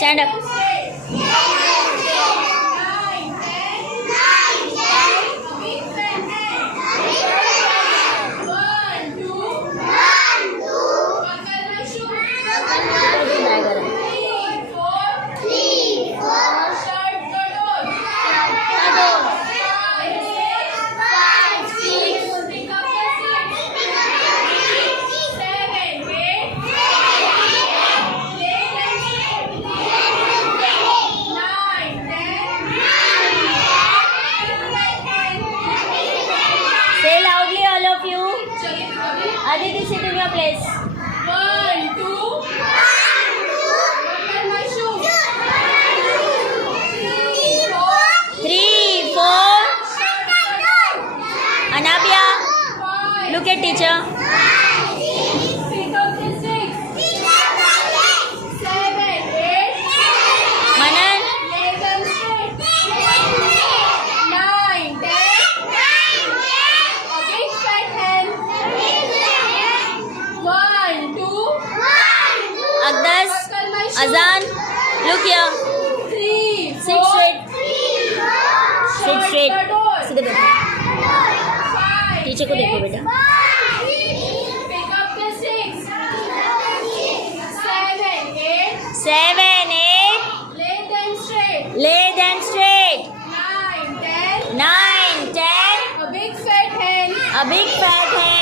Stand up. Say loudly, all of you. Aditi, sit in your place. 1, 2. Buckle my shoe. 3, 4. Anabia, look at teacher. Pick up the 6. 7, 8. Manan, Lay them straight. 9, 10. A big fat hen. 1, 2. Agdas, Buckle my shoe. Azan, look here. 3, 4. Sit straight. Sit Shut straight. the door. सीधे बैठो. 5. Teacher को देखो बेटा. Pick up the 6. 7, 8. 7, 8. Lay them straight. Lay them straight. 9, 10. 9, 10. A big fat hen. A big fat hen.